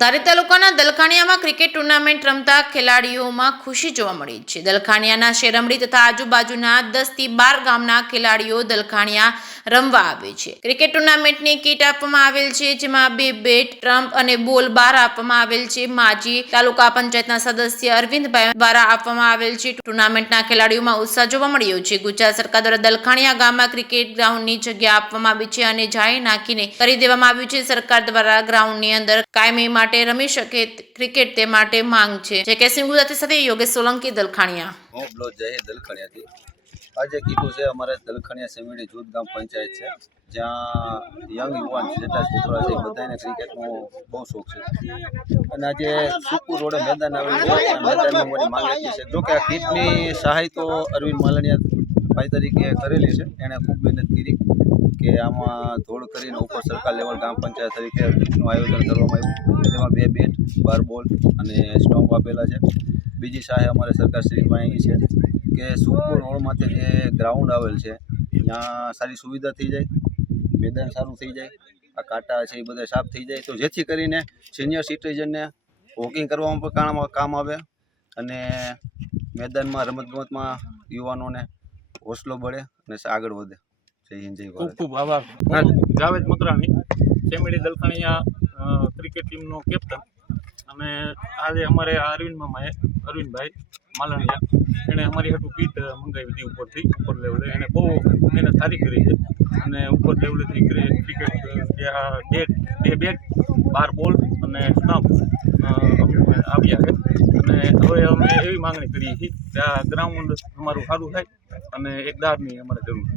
ધારી તાલુકાના દલખાણિયામાં cricket tournament રમતા ખેલાડીઓમાં ખુશી જોવા મળી છે। દલખાણિયાના શેરમડી તથા આજુબાજુના 10 થી 12 ગામના ખેલાડીઓ દલખાણિયા રમવા આવે છે। ક્રિકેટ ટુર્નામેન્ટની કીટ આપવામાં આવેલ છે, જેમાં 2 બેટ, ટ્રમ્પ અને બોલ બાર આપવામાં આવેલ છે। માજી તાલુકા પંચાયતના સદસ્ય અરવિંદભાઈ દ્વારા આપવામાં આવેલ છે। ટુર્નામેન્ટના ખેલાડીઓમાં ઉત્સાહ જોવા મળ્યો છે। ગુજરાત સરકાર દ્વારા દલખાણિયા ગામમાં ક્રિકેટ ગ્રાઉન્ડની જગ્યા આપવામાં આવી છે અને જાળી નાખીને કરી દેવામાં આવ્યું છે। સરકાર દ્વારા ગ્રાઉન્ડની અંદર કાયમી માટે રમી શકે ક્રિકેટ તે માટે માંગ છે। જે કેસી ગુજરાતી સાથે યોગેશ સોલંકી દલખાણિયા। હું બ્લોજ જય દલખાણિયાથી આજે કીધું છે અમારે દલખાણિયા સેમેડી જૂથ ગામ પંચાયત છે, જ્યાં યંગ યુવાન જેટલા છોકરા છે બધાને ક્રિકેટનો બહુ શોખ છે અને આજે સુકપુર રોડે મેદાન આવેલું છે। મેદાનની અમારી માંગ એટલી છે, જોકે આ કીટની સહાય તો અરવિંદ માલણિયા ભાઈ તરીકે કરેલી છે। એણે ખૂબ મહેનત કરી કે આમાં ધોળ કરીને ઉપર સરકાર લેવલ ગામ પંચાયત તરીકે કીટનું આયોજન કરવામાં આવ્યું, જેમાં 2 બેટ, 12 બોલ અને સ્ટમ્પ આપેલા છે। બીજી સહાય અમારે સરકારશ્રીમાં એ છે કે સુખપુર રોડમાંથી જે ગ્રાઉન્ડ આવેલ છે ત્યાં સારી સુવિધા થઈ જાય, મેદાન સારું થઈ જાય, આ કાંટા છે એ બધા સાફ થઈ જાય, તો જેથી કરીને સિનિયર સિટીઝનને વોકિંગ કરવામાં પણ કામ આવે અને મેદાનમાં રમતગમતમાં યુવાનોને હોસલો બળે અને આગળ વધે। જય હિન્દ, જય ભારત। ખૂબ ખૂબ આભાર। જાવેદ મકરાણી, સેમેડી દલખાણિયા ક્રિકેટ ટીમનો કેપ્ટન। અને આજે અમારે અરવિંદભાઈ માલણિયા એણે અમારી હાટું કીટ મંગાવી હતી ઉપર લેવલે। એણે બહુ મહેનત સારી કરી છે અને ઉપર લેવલેથી ક્રિકેટ બે બેટ, 12 બોલ અને સ્ટમ્પ આવ્યા છે અને હવે અમે એવી માંગણી કરીએ છીએ કે આ ગ્રાઉન્ડ અમારું સારું થાય અને એક દારની અમારે જરૂર છે।